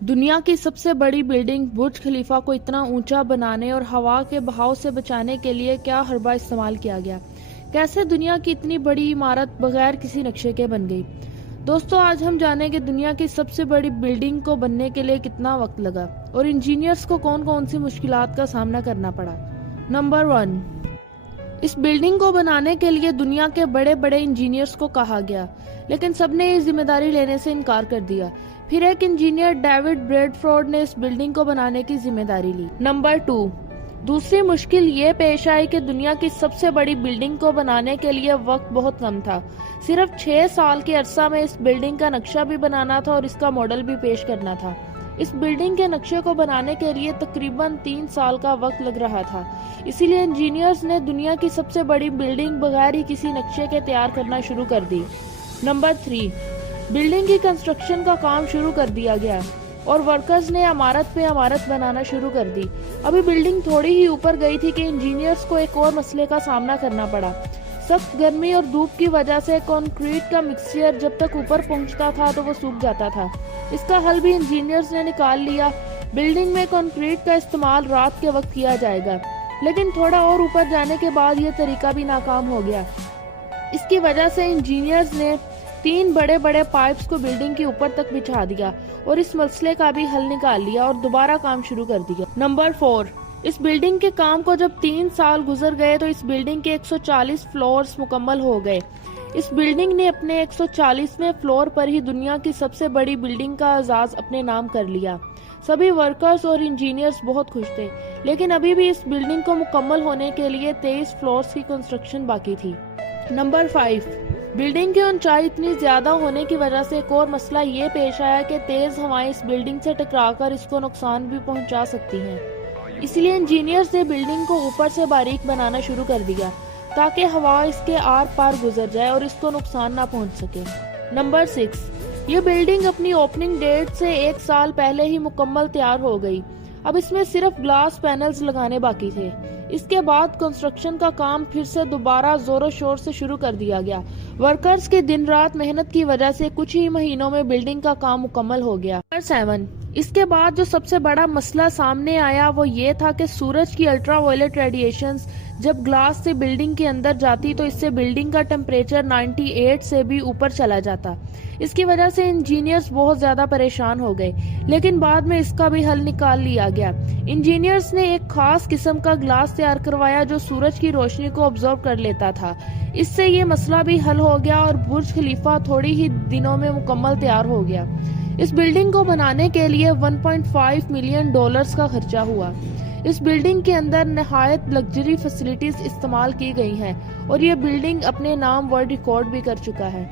دنیا کی سب سے بڑی بلڈنگ برج خلیفہ کو اتنا اونچا بنانے اور ہوا کے بہاؤ سے بچانے کے لیے کیا حربہ استعمال کیا گیا؟ کیسے دنیا کی اتنی بڑی عمارت بغیر کسی نقشے کے بن گئی؟ دوستو، آج ہم جانیں کہ دنیا کی سب سے بڑی بلڈنگ کو بننے کے لیے کتنا وقت لگا اور انجینئرز کو کون کون سی مشکلات کا سامنا کرنا پڑا۔ نمبر 1، اس بلڈنگ کو بنانے کے لیے دنیا کے بڑے بڑے انجینئرز کو کہا گیا، لیکن سب نے یہ ذمہ داری لینے سے انکار کر دیا۔ پھر ایک انجینئر ڈیوڈ بریڈفورڈ نے اس بلڈنگ کو بنانے کی ذمہ داری لی۔ نمبر 2، دوسری مشکل یہ پیش آئی کہ دنیا کی سب سے بڑی بلڈنگ کو بنانے کے لیے وقت بہت کم تھا۔ صرف 6 سال کے عرصہ میں اس بلڈنگ کا نقشہ بھی بنانا تھا اور اس کا ماڈل بھی پیش کرنا تھا۔ اس بلڈنگ کے نقشے کو بنانے کے لیے تقریباً 3 سال کا وقت لگ رہا تھا۔ اسی لیے انجینئرز نے دنیا کی سب سے بڑی بلڈنگ بغیر ہی کسی نقشے کے تیار کرنا شروع کر دی۔ نمبر 3، بلڈنگ کی کنسٹرکشن کا کام شروع کر دیا گیا اور ورکرز نے عمارت پہ عمارت بنانا شروع کر دی۔ ابھی بلڈنگ تھوڑی ہی اوپر گئی تھی کہ انجینئرز کو ایک اور مسئلے کا سامنا کرنا پڑا۔ سخت گرمی اور دھوپ کی وجہ سے کنکریٹ کا مکسچر جب تک اوپر پہنچتا تھا تو وہ سوکھ جاتا تھا۔ اس کا حل بھی انجینئرز نے نکال لیا۔ بلڈنگ میں کنکریٹ کا استعمال رات کے وقت کیا جائے گا، لیکن تھوڑا اور اوپر جانے کے بعد یہ طریقہ بھی ناکام ہو گیا۔ اس کی وجہ سے انجینئرز نے 3 بڑے بڑے پائپس کو بلڈنگ کے اوپر تک بچھا دیا اور اس مسئلے کا بھی حل نکال لیا اور دوبارہ کام شروع کر دیا۔ نمبر 4، اس بلڈنگ کے کام کو جب 3 سال گزر گئے تو اس بلڈنگ کے 140 فلورز مکمل ہو گئے۔ اس بلڈنگ نے اپنے 140ویں فلور پر ہی دنیا کی سب سے بڑی بلڈنگ کا اعزاز اپنے نام کر لیا۔ سبھی ورکرز اور انجینئرز بہت خوش تھے، لیکن ابھی بھی اس بلڈنگ کو مکمل ہونے کے لیے 23 فلورز کی کنسٹرکشن باقی تھی۔ نمبر 5، بلڈنگ کی اونچائی اتنی زیادہ ہونے کی وجہ سے ایک اور مسئلہ یہ پیش آیا کہ تیز ہوائیں اس بلڈنگ سے ٹکرا کر اس کو نقصان بھی پہنچا سکتی ہیں۔ اس لیے انجینئرز نے بلڈنگ کو اوپر سے باریک بنانا شروع کر دیا تاکہ ہوا اس کے آر پار گزر جائے اور اس کو نقصان نہ پہنچ سکے۔ نمبر 6، یہ بلڈنگ اپنی اوپننگ ڈیٹ سے 1 سال پہلے ہی مکمل تیار ہو گئی۔ اب اس میں صرف گلاس پینلز لگانے باقی تھے۔ اس کے بعد کنسٹرکشن کا کام پھر سے دوبارہ زور و شور سے شروع کر دیا گیا۔ ورکرز کے دن رات محنت کی وجہ سے کچھ ہی مہینوں میں بلڈنگ کا کام مکمل ہو گیا۔ نمبر 7، اس کے بعد جو سب سے بڑا مسئلہ سامنے آیا وہ یہ تھا کہ سورج کی الٹرا وائلٹ ریڈیشنز جب گلاس سے بلڈنگ کے اندر جاتی تو اس سے بلڈنگ کا ٹمپریچر 98 سے بھی اوپر چلا جاتا۔ اس کی وجہ سے انجینئرز بہت زیادہ پریشان ہو گئے، لیکن بعد میں اس کا بھی حل نکال لیا گیا۔ انجینئرز نے ایک خاص قسم کا گلاس تیار کروایا جو سورج کی روشنی کو ابزارو کر لیتا تھا۔ اس سے یہ مسئلہ بھی حل ہو گیا اور برج خلیفہ تھوڑی ہی دنوں میں مکمل تیار ہو گیا۔ اس بلڈنگ کو بنانے کے لیے $1.5 ملین کا خرچہ ہوا۔ اس بلڈنگ کے اندر نہایت لگژری فیسلٹیز استعمال کی گئی ہیں اور یہ بلڈنگ اپنے نام ورلڈ ریکارڈ بھی کر چکا ہے۔